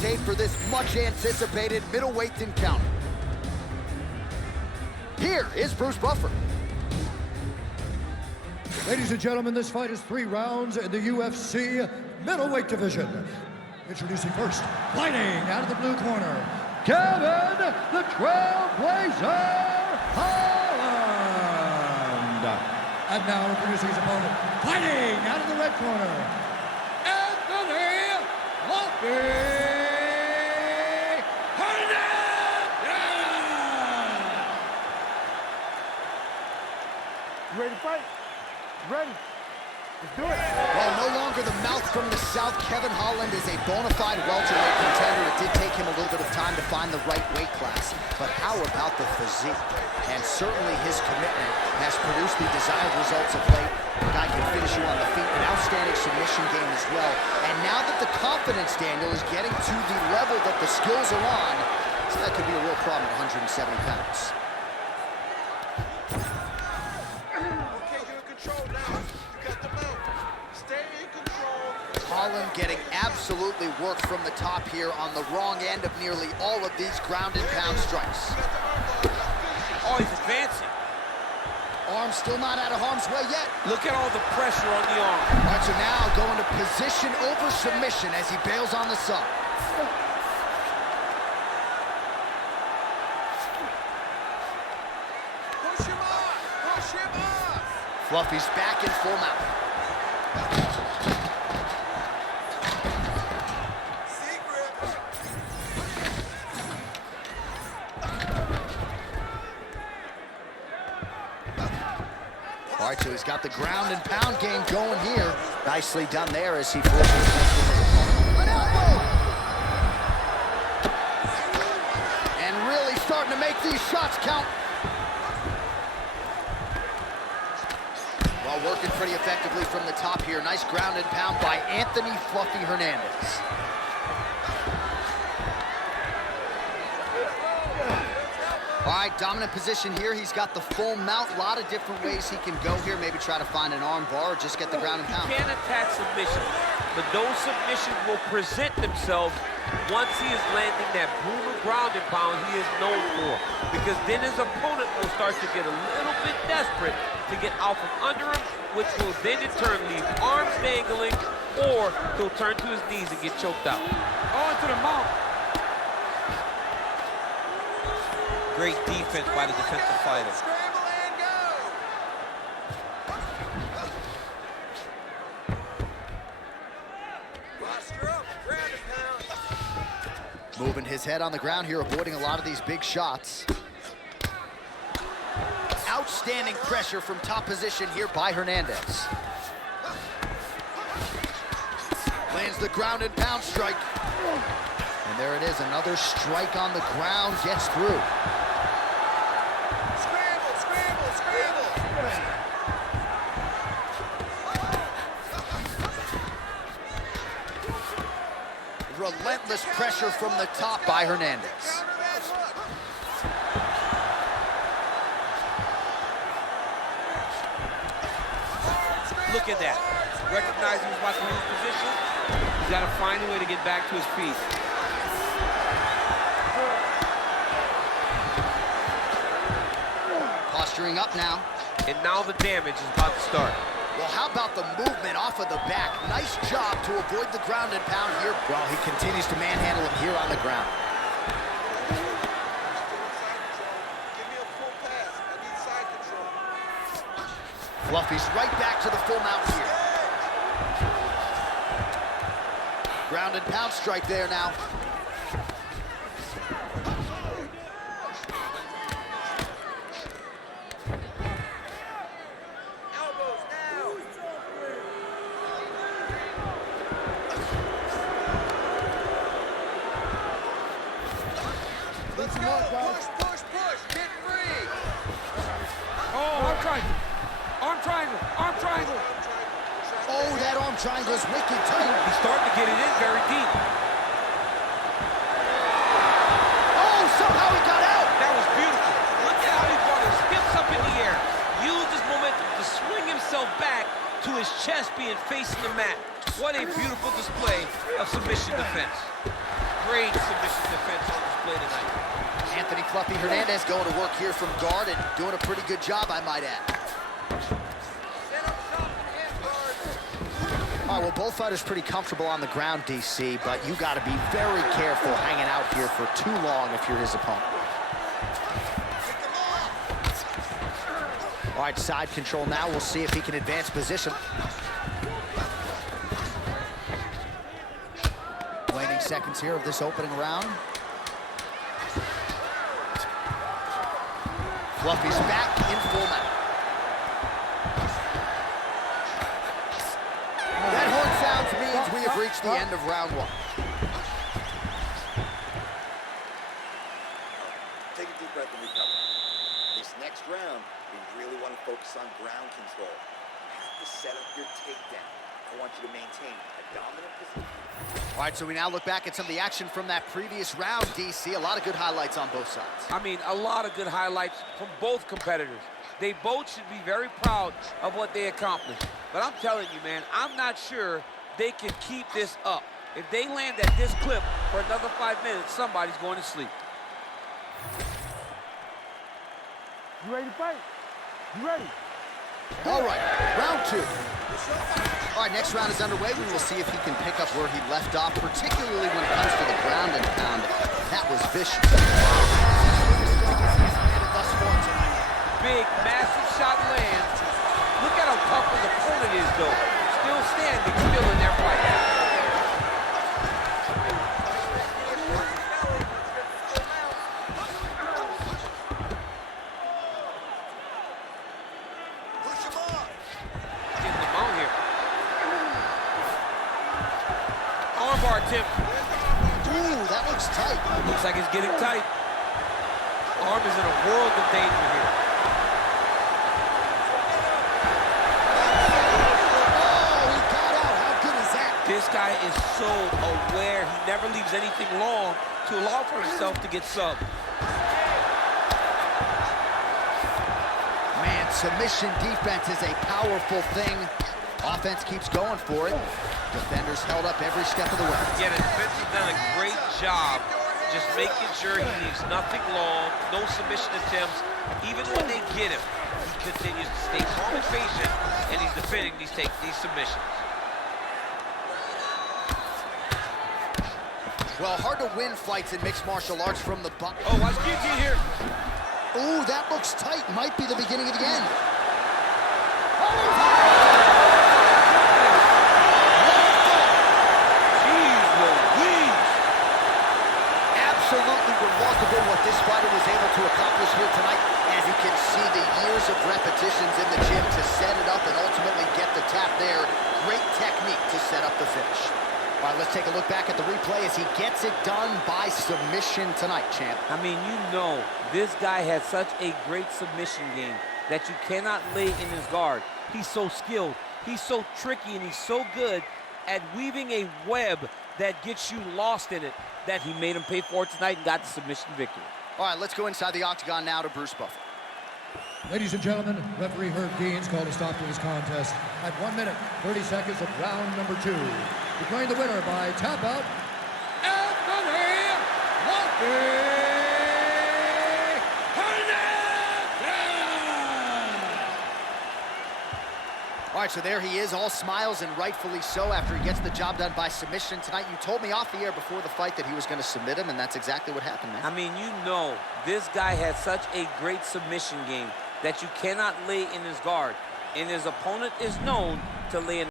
date for this much-anticipated middleweight encounter. Here is Bruce Buffer. Ladies and gentlemen, this fight is 3 rounds in the UFC middleweight division. Introducing first, fighting out of the blue corner, Kevin the Trailblazer Holland. And now introducing his opponent, fighting out of the red corner, Anthony HERNANDEZ. You ready to fight? Ready. Let's do it. While no longer the mouth from the south, Kevin Holland is a bona fide welterweight contender. It did take him a little bit of time to find the right weight class. But how about the physique? And certainly his commitment has produced the desired results of late. The guy can finish you on the feet, an outstanding submission game as well. And now that the confidence, Daniel, is getting to the level that the skills are on, so that could be a real problem at 170 pounds. Holland getting absolutely worked from the top here on the wrong end of nearly all of these ground and pound strikes. Oh, he's advancing. Arm still not out of harm's way yet. Look at all the pressure on the arm. All right, so now going to position over submission as he bails on the sub. Push him off! Push him off! Fluffy's back in full mount. All right, so he's got the ground and pound game going here. Nicely done there as he forces an elbow! And really starting to make these shots count. Well, working pretty effectively from the top here. Nice ground and pound by Anthony Fluffy Hernandez. All right, dominant position here. He's got the full mount. A lot of different ways he can go here. Maybe try to find an arm bar or just get the ground and pound. He can attack submission, but those submissions will present themselves once he is landing that brutal ground and pound he is known for. Because then his opponent will start to get a little bit desperate to get out from under him, which will then in turn leave arms dangling, or he'll turn to his knees and get choked out. On to the mount. Great defense by the defensive fighter. Scramble and go. Posture up, ground and pound. Moving his head on the ground here, avoiding a lot of these big shots. Outstanding pressure from top position here by Hernandez. Lands the ground and pound strike. And there it is, another strike on the ground, gets through. Scramble, scramble, scramble. Relentless pressure from the top by Hernandez. Look at that. Recognizing he's about to lose position, he's got to find a way to get back to his feet. Posturing up now. And now the damage is about to start. Well, how about the movement off of the back? Nice job to avoid the ground and pound here. Well, he continues to manhandle him here on the ground. Give me a full pass. I need side control. Fluffy's right back to the full mount here. Ground and pound strike there now. Elbows now. Let's go. Push, push, push. Get free. Oh, arm triangle. Arm triangle. Arm triangle. Oh, that arm triangle is wicked tight. He's starting to get it in very deep. Oh, somehow he got out. That was beautiful. Look at how he brought his hips up in the air. Used his momentum to swing himself back to his chest being facing the mat. What a beautiful display of submission defense. great submission defense on display tonight. Anthony Fluffy Hernandez going to work here from guard and doing a pretty good job, I might add. All right, well, both fighters pretty comfortable on the ground, DC, but you got to be very careful hanging out here for too long if you're his opponent. All right, side control now. We'll see if he can advance position. Waning seconds here of this opening round. Fluffy's back in full mount. That horn sounds means we have reached the end of round one. Take a deep breath and recover. This next round, we really want to focus on ground control. You have to set up your takedown. I want you to maintain a dominant position. All right, so we now look back at some of the action from that previous round, DC. A lot of good highlights on both sides. I mean, a lot of good highlights from both competitors. They both should be very proud of what they accomplished. But I'm telling you, man, I'm not sure they can keep this up. If they land at this clip for another 5 minutes, somebody's going to sleep. You ready to fight? You ready? All right, round two. All right, next round is underway. We will see if he can pick up where he left off, particularly when it comes to the ground and pound. That was vicious. Big, massive shot lands. Look at how tough his opponent is, though. Still standing, still in their fight. Getting them out here. Armbar attempt. Ooh, that looks tight. Looks like it's getting tight. Arm is in a world of danger here. This guy is so aware. He never leaves anything long to allow for himself to get subbed. Man, submission defense is a powerful thing. Offense keeps going for it. Defenders held up every step of the way. Yeah, the defense has done a great job just making sure he leaves nothing long, no submission attempts. Even when they get him, he continues to stay calm and patient, and he's defending these submissions. Well, hard to win fights in mixed martial arts from the butt. Oh, watch guillotine here. Ooh, that looks tight. Might be the beginning of the end. Jeez Louise. Absolutely remarkable what this fighter was able to accomplish here tonight. As you can see, the years of repetitions in the gym to set it up and ultimately get the tap there. Great technique to set up the finish. All right, let's take a look back at the replay as he gets it done by submission tonight, champ. I mean, you know, this guy has such a great submission game that you cannot lay in his guard. He's so skilled, he's so tricky, and he's so good at weaving a web that gets you lost in it that he made him pay for it tonight and got the submission victory. All right, let's go inside the octagon now to Bruce Buffer. Ladies and gentlemen, referee Herb Dean's called a stop to this contest at 1 minute, 30 seconds of round number 2. Declaring the winner by tap out, Anthony Hernandez! All right, so there he is, all smiles and rightfully so after he gets the job done by submission tonight. You told me off the air before the fight that he was going to submit him, and that's exactly what happened, man. I mean, you know, this guy has such a great submission game that you cannot lay in his guard. And his opponent is known to lay in